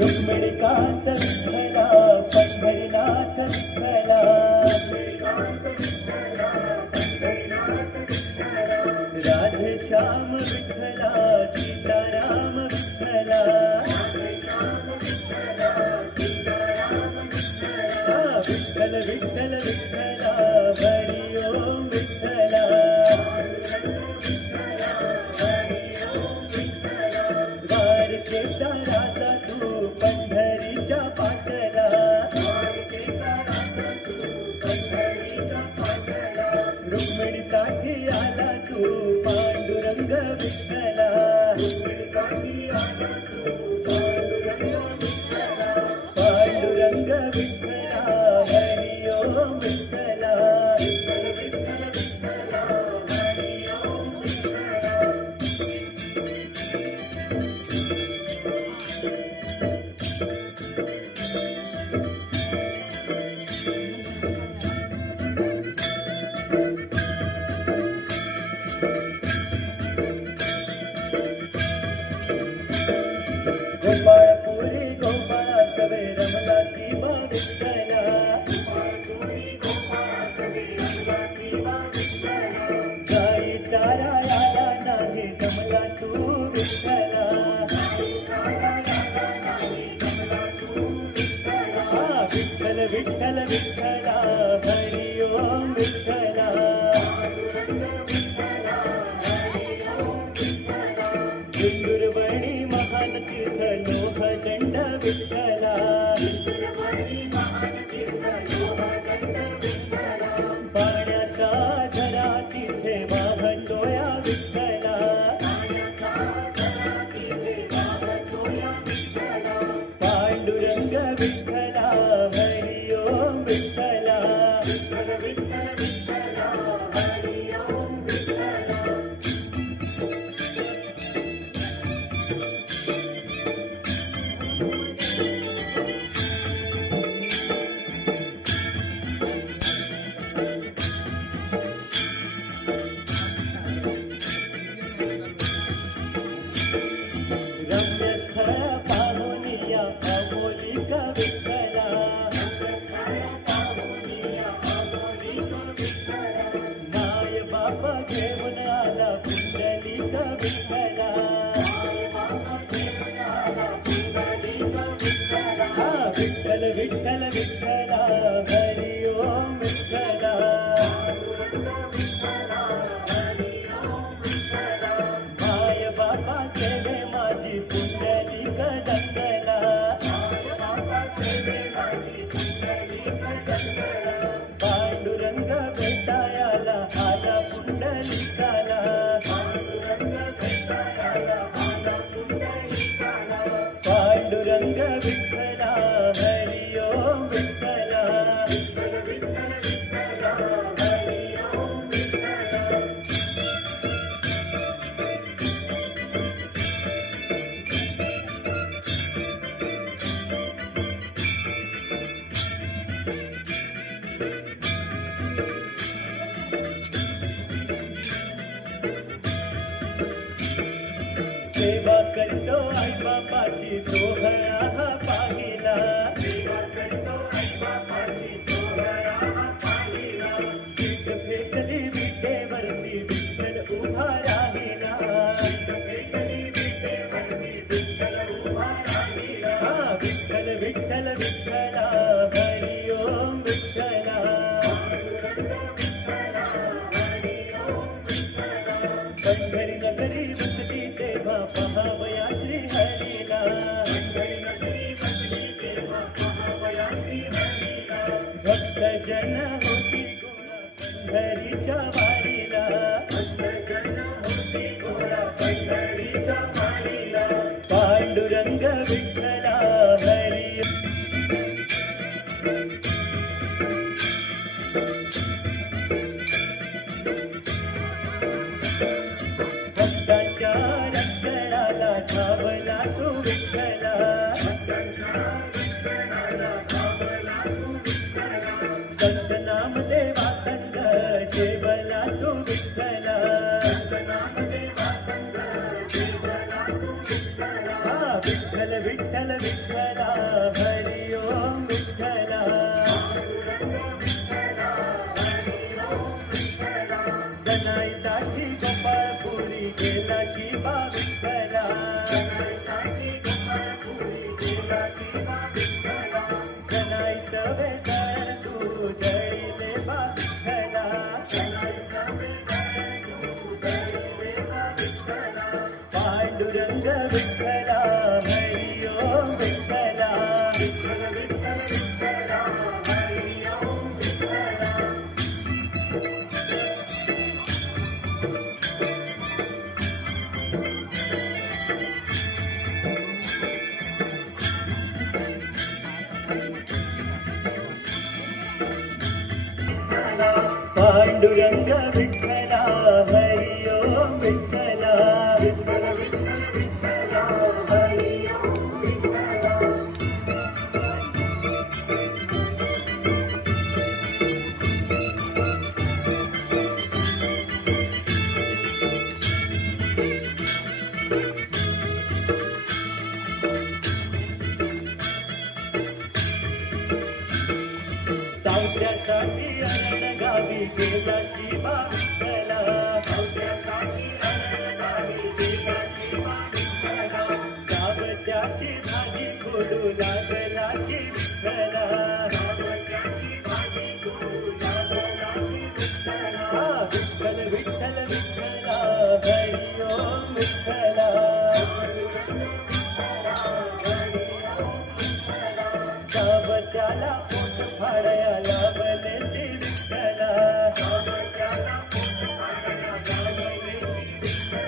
रुक्मिणीकांत विठ्ठला पंढरीनाथ विठ्ठला राधे श्याम विठ्ठला सीताराम विठ्ठला विठ्ठल विठ्ठल विठ्ठला हरि ओम विठ्ठला द्वारकेचा राजा तू पंढरीच्या पाटला रुक्मिणीसाठी आला तू पांडुरंग विठ्ठला पांडुरंग विठ्ठला हरि ओम विठ्ठला गोपाळपुरी गोपाळातवे रमला शिवा विठ्ठला गाई चारायाला नाही जमला तू विठ्ठला विठ्ठल विठ्ठल विठ्ठला हरि ओम विठ्ठला इंदुरवणी महान तीर्थ लोह दंड विठ्ठला पाण्याचा झरा तिथे वाहतोया विठ्ठला पांडुरंग विठ्ठला हरि ओम विठ्ठला रम्यस्थळ पाहुनिया अमोलिक विठ्ठला माय बाप घेऊन आला पुंडलिक विठ्ठला विठ्ठल विठ्ठल विठ्ठला हरि ओम विठ्ठला माय बापा केले माझी पुंडलिक दंगला पांडुरंग भेटायाला आला पुंडलिकाला पांडुरंग विठ्ठला हरि ओम विठ्ठला सेवा करतो आई बापाची सोहळा हा पाहिला पीठ फेकली विटेवरती विठ्ठल उभा राहिला विठ्ठल विठ्ठल विठ्ठला हरि ओम विठ्ठला पंढरी नगरी बसली तेव्हा पहावया श्री हरीला शिवा विठ्ठला जनाईचं वेगळ तू जळले बा विठ्ठला पांडुरंग विठ्ठला हरी ओम विठ्ठला पांडुरंग विठ्ठला हरी ओम विठ्ठला विठ्ठल विठ्ठल विठ्ठला हरी ओम विठ्ठला सावत्यासाठी अरण गावी गेला शिवा विठ्ठला सावत्यासाठी अरण गावी गेला शिवा विठ्ठला सावत्याची भाजी खोडू लागलाची विठ्ठला सावत्याची भाजी खोडू लागलाची विठ्ठला विठ्ठल विठ्ठल विठ्ठला हरी ओम विठ्ठला सावत्याला पोट फाडायला लावले ते विठ्ठला सावत्याला पोट फाडायला लावले ते विठ्ठला